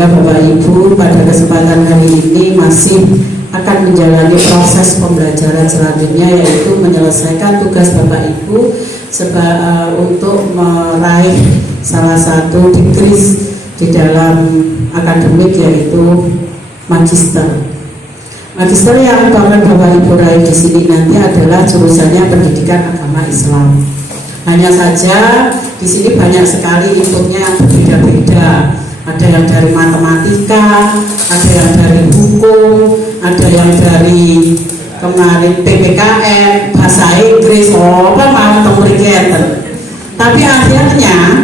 sehingga Bapak Ibu pada kesempatan hari ini masih akan menjalani proses pembelajaran selanjutnya, yaitu menyelesaikan tugas Bapak Ibu untuk meraih salah satu degree di dalam akademik, yaitu magister. Magister yang akan Bapak Ibu raih di sini nanti adalah jurusannya pendidikan agama Islam. Hanya saja di sini banyak sekali inputnya yang berbeda-beda. Ada yang dari matematika, ada yang dari hukum, ada yang dari kemarin PPKN, bahasa Inggris, apa mau temurikan. Tapi akhirnya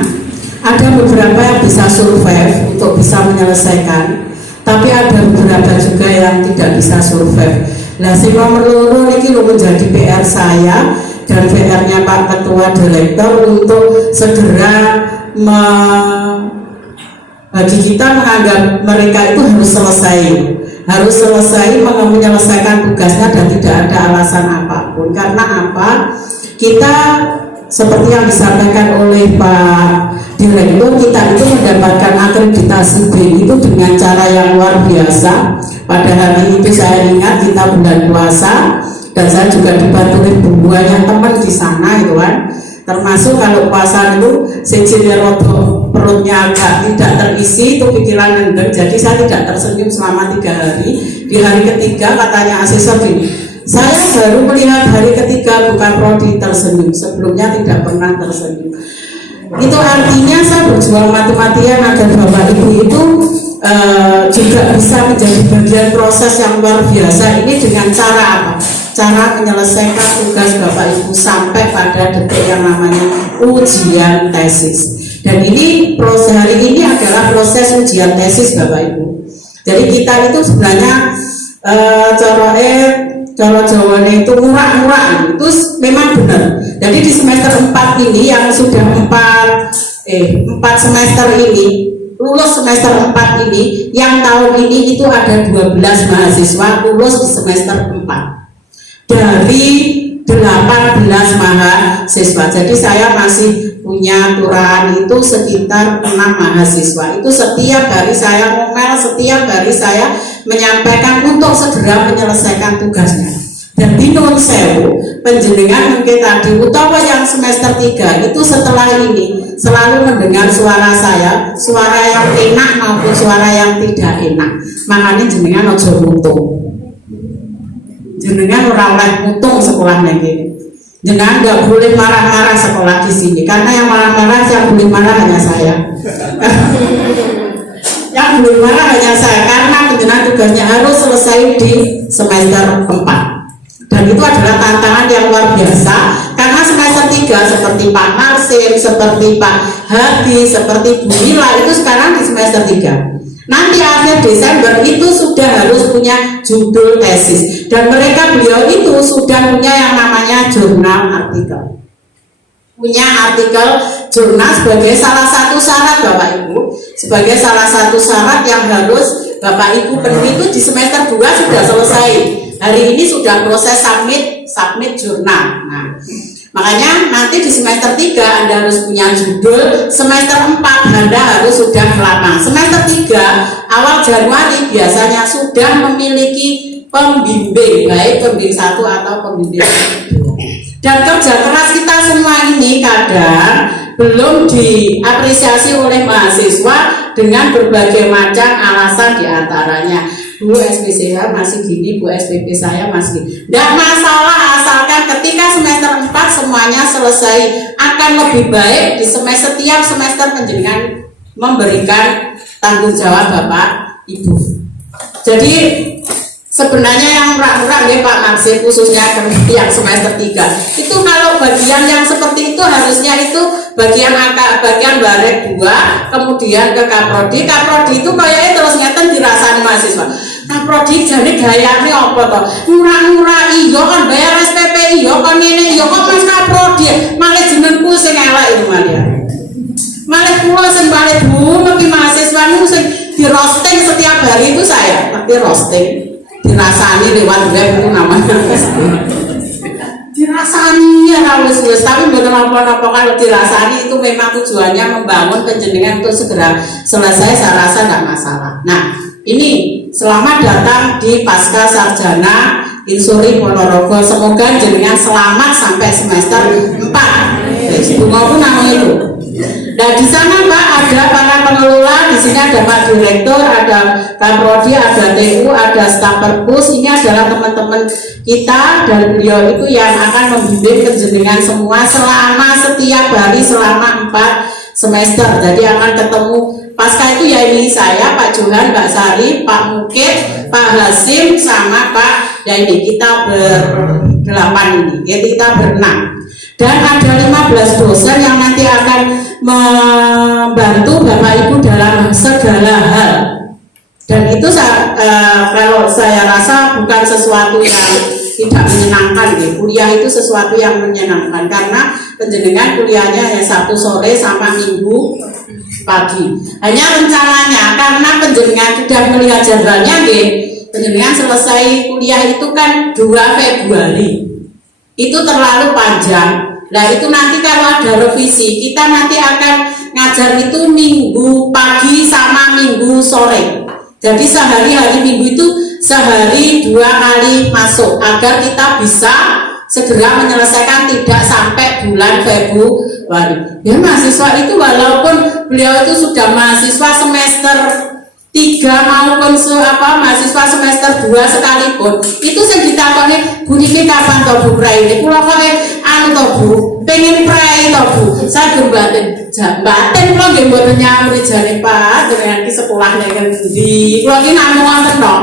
ada beberapa yang bisa survive untuk bisa menyelesaikan, tapi ada beberapa juga yang tidak bisa survive. Nah, si nomor loro ini menjadi PR saya dan PR-nya Pak Ketua Direktur untuk segera bagi kita menganggap mereka itu harus selesai menyelesaikan tugasnya dan tidak ada alasan apapun. Karena apa? Kita seperti yang disampaikan oleh Pak Direktur, kita itu mendapatkan akreditasi B itu dengan cara yang luar biasa. Pada hari itu saya ingat kita bulan puasa dan saya juga dibantu oleh banyak teman di sana itu kan. Termasuk kalau puasa itu sejauh rodo perutnya agak tidak terisi, itu pikiran nendeng, jadi saya tidak tersenyum selama 3 hari. Di hari ketiga katanya asesor gini, saya baru melihat hari ketiga bukan prodi tersenyum, sebelumnya tidak pernah tersenyum. Itu artinya saya berjuang mati-matian agar Bapak Ibu itu juga bisa menjadi bagian proses yang luar biasa ini dengan cara apa? Cara menyelesaikan tugas Bapak Ibu sampai pada detik yang namanya ujian tesis. Dan ini proses hari ini adalah proses ujian tesis Bapak Ibu. Jadi kita itu sebenarnya cara Jawanya itu murah-murah, itu memang benar. Jadi di semester 4 ini yang sudah 4 semester ini, lulus semester 4 ini, yang tahun ini itu ada 12 mahasiswa lulus di semester 4 dari 18 mahasiswa. Jadi saya masih punya kelurahan itu sekitar 6 mahasiswa. Itu setiap hari saya ngomel, setiap hari saya menyampaikan untuk segera menyelesaikan tugasnya. Dan di Nun Sewu, penjenengan mungkin tadi utawa yang semester 3 itu setelah ini selalu mendengar suara saya, suara yang enak maupun suara yang tidak enak. Makanya jenengan ojo mutung. Jenengan orang oleh mutung sekolahnya gini. Jenengan nggak boleh marah-marah sekolah di sini, karena yang marah-marah yang boleh marah hanya saya. Yang boleh marah hanya saya, karena jenengan tugasnya harus selesai di semester 4. Dan itu adalah tantangan yang luar biasa, karena semester 3 seperti Pak Marsim, seperti Pak Hadi, seperti Bu Mila itu sekarang di semester 3. Nanti akhir Desember itu sudah harus punya judul tesis, dan beliau itu sudah punya yang namanya jurnal artikel. Punya artikel jurnal sebagai salah satu syarat Bapak Ibu, sebagai salah satu syarat yang harus Bapak Ibu penuhi itu di semester 2 sudah selesai. Hari ini sudah proses submit jurnal. Nah, makanya nanti di semester 3 Anda harus punya judul, semester 4 Anda harus sudah lama. Semester 3 awal Januari biasanya sudah memiliki pembimbing, baik pembimbing 1 atau pembimbing 2. Dan kerja keras kita semua ini kadang belum diapresiasi oleh mahasiswa dengan berbagai macam alasan, diantaranya Bu SPCH masih gini, Bu SPP saya masih gini. Tidak masalah, asalkan ketika semester 4 semuanya selesai. Akan lebih baik di setiap semester penjenengan memberikan tanggung jawab Bapak Ibu. Jadi sebenarnya yang murah-murah ya Pak Marsim, khususnya yang semester 3 itu kalau bagian yang seperti itu harusnya itu bagian barek 2, kemudian ke Kaprodi itu kayaknya terus ngeten dirasani mahasiswa. Kaprodi jadi gayane apa toh? Murah-murah iya kan bayar SPP iya kan ini iya kok Mas Kaprodi malah jenengku sing elek itu malah. Malah kula sing balik Bu tapi mahasiswa niku sing di roasting setiap hari itu saya, tapi roasting dirasani lewat web itu namanya. Di dirasani ya wis tapi mboten apa-apa kalau dirasani itu memang tujuannya membangun penjenengan untuk segera selesai, saya rasa tidak masalah. Nah, ini selamat datang di Pasca Sarjana Insuri Ponorogo. Semoga jenengan selamat sampai semester 4. Bunga pun namanya itu. Nah di sana Pak ada para pengelola, di sini ada Pak Direktur, ada Kaprodi, ada TU, ada staf perpus. Ini adalah teman-teman kita dan beliau itu yang akan membimbing penjenengan semua selama setiap hari selama 4 semester. Jadi akan ketemu pasca itu ya ini saya, Pak Johan, Mbak Sari, Pak Mukit, Pak Hasim, sama Pak. Ya ini kita ber-8 ini, jadi kita ber-6. Dan ada 15 dosen yang nanti akan membantu Bapak Ibu dalam segala hal. Dan itu kalau saya rasa bukan sesuatu yang tidak menyenangkan ya. Kuliah itu sesuatu yang menyenangkan karena penjenengan kuliahnya ya Sabtu sore sama Minggu pagi. Hanya rencananya karena penjenengan sudah melihat jadwalnya ya, penjenengan selesai kuliah itu kan 2 Februari. Itu terlalu panjang. Nah itu nanti kalau ada revisi kita nanti akan ngajar itu Minggu pagi sama Minggu sore. Jadi sehari-hari Minggu itu sehari 2 kali masuk agar kita bisa segera menyelesaikan tidak sampai bulan Februari. Ya mahasiswa itu walaupun beliau itu sudah mahasiswa semester 3 maupun mahasiswa semester 2 sekalipun itu sing ditakoni Bu niki kapan to Bu praine kula kok anu to Bu pengen prai to Bu saya batin kula nggih mboten nyauri jane Pak dengan ki sekolahnya kan ndi kula ki namung wonten to.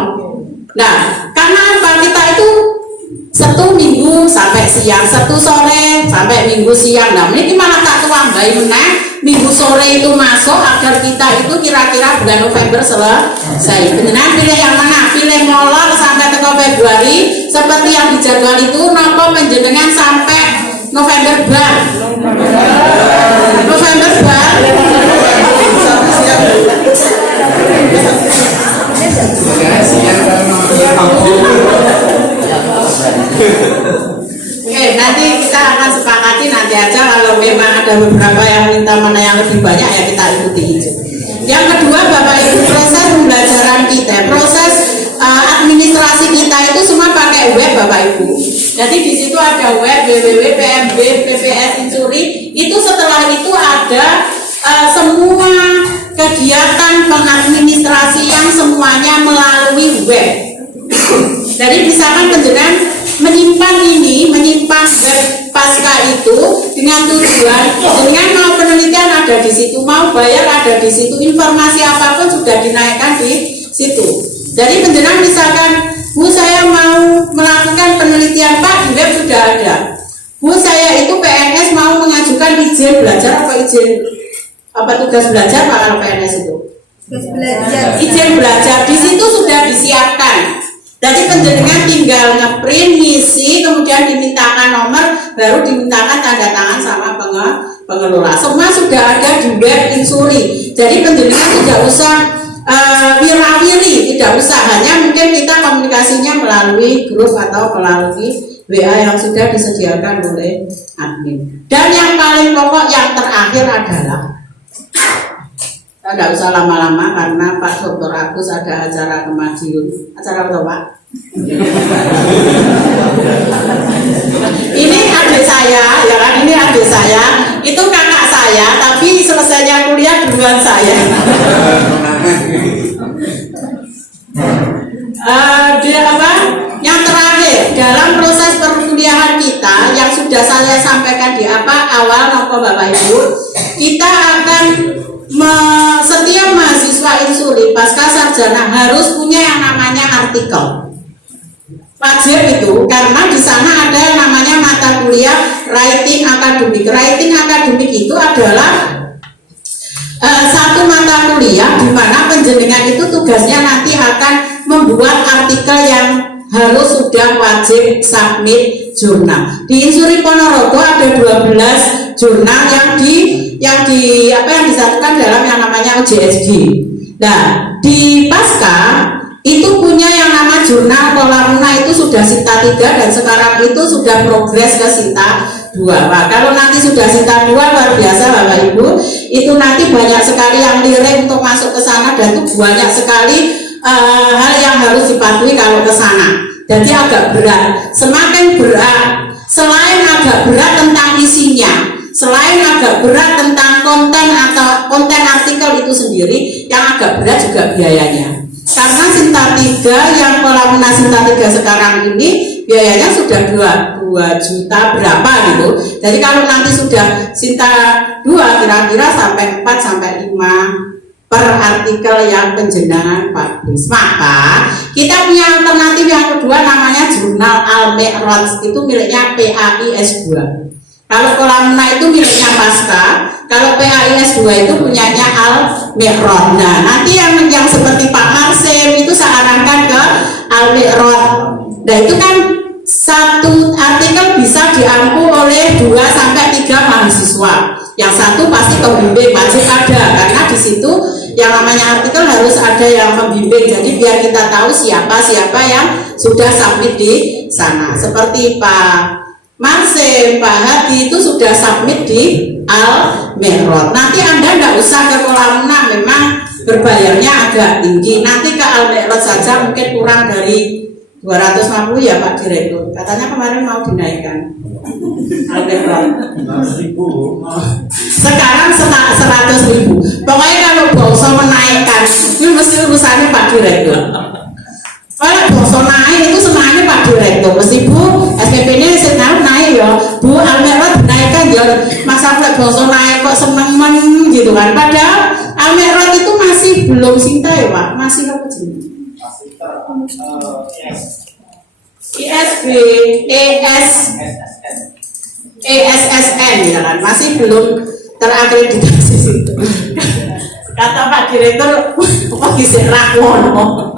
Nah karena apa kita itu Sabtu Minggu sampai siang, Sabtu sore sampai Minggu siang. Nah ini malah tak tuambai meneh Minggu sore itu masuk agar kita itu kira-kira bulan November selesai. Benar pilih yang mana? Pilih molor sampai ke Februari seperti yang dijadwal itu. Nopo penjenengan sampai November bar. November bar. Oke, nanti kita akan sepakati nanti aja kalau memang ada beberapa yang minta mana yang lebih banyak ya kita ikuti itu. Yang kedua Bapak Ibu proses pembelajaran kita, proses administrasi kita itu semua pakai web Bapak Ibu. Jadi di situ ada web www.pmb PPS Insuri. Itu setelah itu ada semua kegiatan pengadministrasi yang semuanya melalui web. Jadi misalkan penjenengan menyimpan web pasca itu dengan tujuan dengan mau penelitian ada di situ, mau bayar ada di situ, informasi apapun sudah dinaikkan di situ. Jadi penjenengan misalkan Bu saya mau melakukan penelitian Pak di web sudah ada. Bu saya itu PNS mau mengajukan izin belajar tugas belajar Pak kalau PNS itu? Izin belajar di situ sudah disiapkan. Jadi penjenengan tinggal ngeprint, ngisi, kemudian dimintakan nomor, baru dimintakan tanda tangan sama pengelola. Semua sudah ada di web Insuri. Jadi penjenengan tidak usah wira-wiri, tidak usah. Hanya mungkin kita komunikasinya melalui grup atau melalui WA yang sudah disediakan oleh admin. Dan yang paling pokok yang terakhir adalah tidak usah lama-lama karena Pak Dr. Agus ada acara ke Madiun. Acara apa Pak? Ini adik saya, ya kan? Ini adik saya. Itu kakak saya, tapi selesainya kuliah duluan saya. Dia apa? Yang terakhir dalam proses perkuliahan kita yang sudah saya sampaikan di awal nopo Bapak Ibu, kita akan setiap mahasiswa Insuri pasca sarjana harus punya yang namanya artikel. Wajib itu karena di sana ada yang namanya mata kuliah writing akademik. Writing akademik itu adalah satu mata kuliah di mana penjenengan itu tugasnya nanti akan membuat artikel yang harus sudah wajib submit jurnal. Di Insuri Ponorogo ada 12 jurnal yang disatukan dalam yang namanya UJSG. Nah, di pasca itu punya yang nama jurnal Kolamuna, itu sudah Sinta 3 dan sekarang itu sudah progres ke Sinta 2. Nah, kalau nanti sudah Sinta 2 luar biasa Bapak Ibu, itu nanti banyak sekali yang lirik untuk masuk ke sana dan itu banyak sekali hal yang harus dipatuhi kalau ke sana. Jadi agak berat, semakin berat, selain agak berat tentang isinya, selain agak berat tentang konten atau konten artikel itu sendiri, yang agak berat juga biayanya. Karena Sinta 3 yang Kolamuna Sinta 3 sekarang ini biayanya sudah 2 juta berapa gitu. Jadi kalau nanti sudah Sinta 2 kira-kira sampai 4 sampai 5 per artikel yang penjenengan publish. Maka kita punya alternatif yang kedua namanya jurnal Al-Mi'raj, itu miliknya PAIS 2. Kalau Kolamuna itu miliknya Pasca, kalau PAIS 2 itu punyanya Al-Mi'raj. Nah, nanti yang seperti Pak Marsim itu saya arahkan ke Al-Mi'raj. Nah, itu kan satu artikel bisa diampu oleh 2 sampai 3 mahasiswa. Yang satu pasti pembimbing wajib ada, karena di situ yang namanya artikel harus ada yang membimbing. Jadi biar kita tahu siapa yang sudah submit di sana. Seperti Pak Marsim, Pak Hadi itu sudah submit di Al-Mi'raj. Nanti Anda nggak usah ke Kolamuna, memang berbayarnya agak tinggi. Nanti ke Al-Mi'raj saja mungkin kurang dari 250 ya Pak Direktur. Katanya kemarin mau dinaikkan. Sekarang 100.000. Pokoknya kalau bangsa menaikkan, itu mesti urusannya Pak Direktur. Kalau bangsa naik itu semuanya Pak Direktur. Mesti Bu, SPP-nya sekarang naik ya. Bu, Al-Mi'raj dinaikkan ya. Masa bangsa naik kok seneng gitu kan. Padahal Al-Mi'raj itu masih belum Sinta ya Pak. Masih apa jenis? ISB, ESSN ya kan, masih belum terakreditasi situ. Kata Pak Direktur, kok bisa rawono?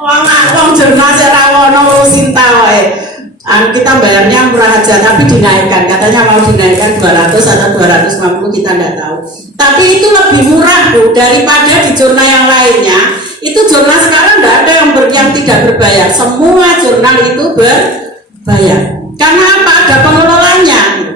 Wong jurnal serawono Sinta wae. Kita bayarnya murah aja, tapi dinaikkan. Katanya mau dinaikkan 200 atau 250, kita tidak tahu. Tapi itu lebih murah Bu daripada di jurnal yang lainnya. Itu jurnal sekarang tidak ada yang tidak berbayar. Semua jurnal itu berbayar. Karena apa? Ada pengelolanya.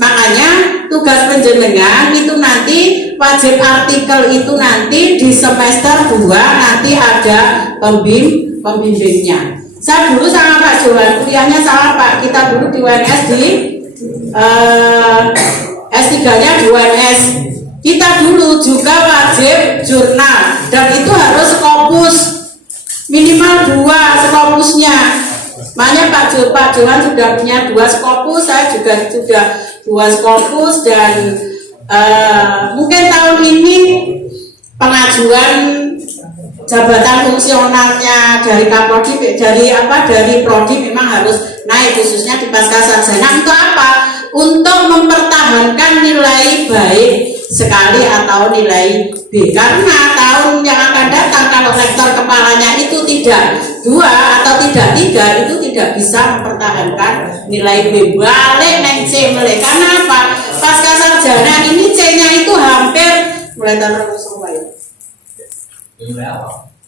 Makanya tugas penjenengan itu nanti wajib artikel itu nanti di semester 2 nanti ada pembimbingnya. Saya dulu sama Pak Johan, kuliahnya sama Pak. Kita dulu di UNS di S3-nya di UNS. Kita dulu juga wajib jurnal dan itu harus Scopus minimal 2 Scopusnya. Makanya Pak Johan sudah punya 2 Scopus, saya juga sudah 2 Scopus dan mungkin tahun ini pengajuan jabatan fungsionalnya dari Kapolri dari Prodi memang harus naik, khususnya di Pascasarjana. Untuk apa? Untuk mempertahankan nilai baik sekali atau nilai B, karena tahun yang akan datang kalau rektor kepalanya itu tidak 2 atau tidak 3 itu tidak bisa mempertahankan nilai B, balik naik C mulai. Karena apa? Pascasarjana ini C-nya itu hampir mulai tahun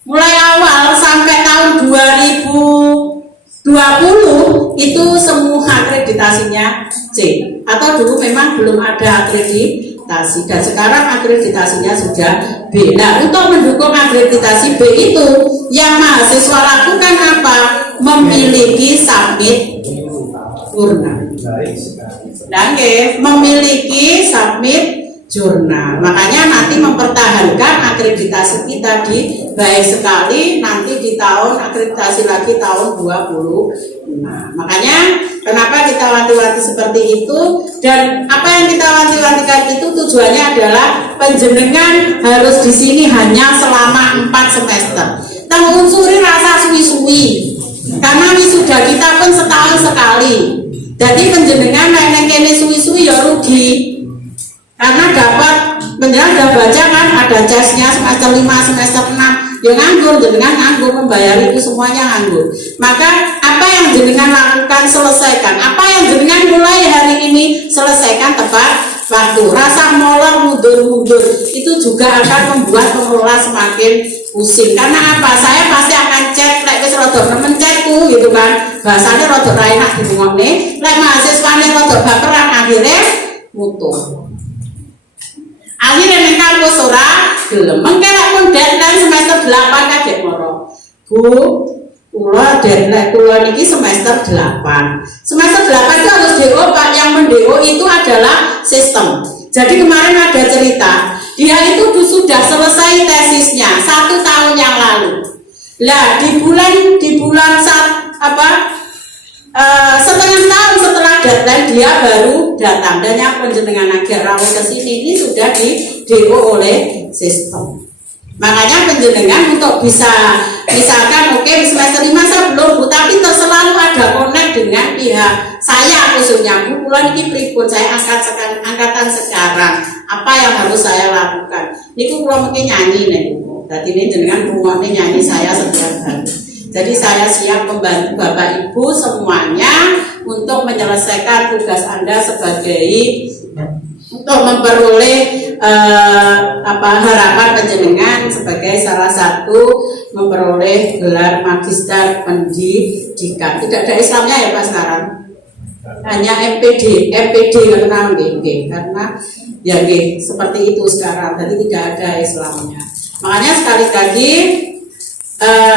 mulai awal sampai tahun 2020 itu semua akreditasinya C, atau dulu memang belum ada akreditasi dan sekarang akreditasinya sudah B. Nah, untuk mendukung akreditasi B itu yang mahasiswa lakukan apa? Memiliki submit jurnal. Memiliki submit jurnal. Makanya nanti mempertahankan akreditasi kita di baik sekali nanti di tahun akreditasi lagi tahun 20. Nah, makanya kenapa kita wanti-wanti seperti itu, dan apa yang kita wanti-wantikan itu tujuannya adalah penjenengan harus di sini hanya selama 4 semester. Kita unsuri rasa suwi-suwi karena wisuda kita pun setahun sekali. Jadi penjenengan naik kene suwi-suwi ya rugi. Karena dapat penjenengan sudah baca kan ada jasnya semester 5, semester 6 ya nganggur, jenengan nganggur, membayar itu semuanya nganggur. Maka apa yang jenengan lakukan selesaikan, apa yang jenengan mulai hari ini selesaikan tepat waktu. Rasa molor mundur-mundur itu juga akan membuat pengelola semakin pusing. Karena apa? Saya pasti akan cek lek wis rada nemen cekku gitu kan. Bahasanya rada ra enak dirungokne, lek mahasiswane rada baperan akhirnya mutu. Akhirnya ning kampus ora gelem. Mengke lek pun deadline semester 8 kaget moro. Bu, kula deadline kula niki semester 8. Semester 8 itu harus DO, Pak. Yang men-DO itu adalah sistem. Jadi kemarin ada cerita, dia itu sudah selesai tesisnya 1 tahun yang lalu. Lah di bulan setengah tahun setelah deadline dia baru datang, dan yang penjenengan agak rawuh ke sini ini sudah di DO oleh sistem. Makanya penjenengan untuk bisa misalkan oke, semester 5 saya belum Bu, tapi selalu ada connect dengan pihak saya khususnya Bu, kula niki pripun, saya angkatan sekarang, apa yang harus saya lakukan. Niku kula mungkin nyanyi nih Bu. Dadi ini jenengan rungokne nyanyi saya setiap hari. Jadi saya siap membantu Bapak Ibu semuanya untuk menyelesaikan tugas Anda sebagai untuk memperoleh harapan penjenengan sebagai salah satu memperoleh gelar magister pendidikan. Tidak ada Islamnya ya Pak sekarang, hanya MPD karena ya seperti itu sekarang, jadi tidak ada Islamnya. Makanya sekali lagi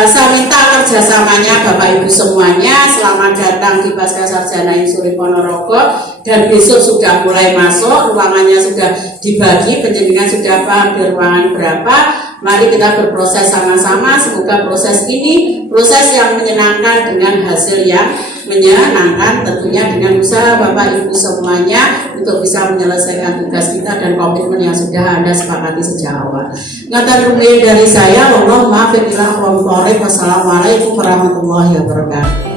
saya minta kerjasamanya Bapak Ibu semuanya. Selamat datang di Pasca Sarjana Insuri Ponorogo, dan besok sudah mulai masuk, ruangannya sudah dibagi, penjenengan sudah paham di ruangan berapa. Mari kita berproses sama-sama, semoga proses ini proses yang menyenangkan dengan hasil yang menyenangkan, tentunya dengan usaha Bapak Ibu semuanya untuk bisa menyelesaikan tugas kita dan komitmen yang sudah Anda sepakati sejak awal. Ngatur rumiyin dari saya, wassalamualaikum warahmatullahi wabarakatuh.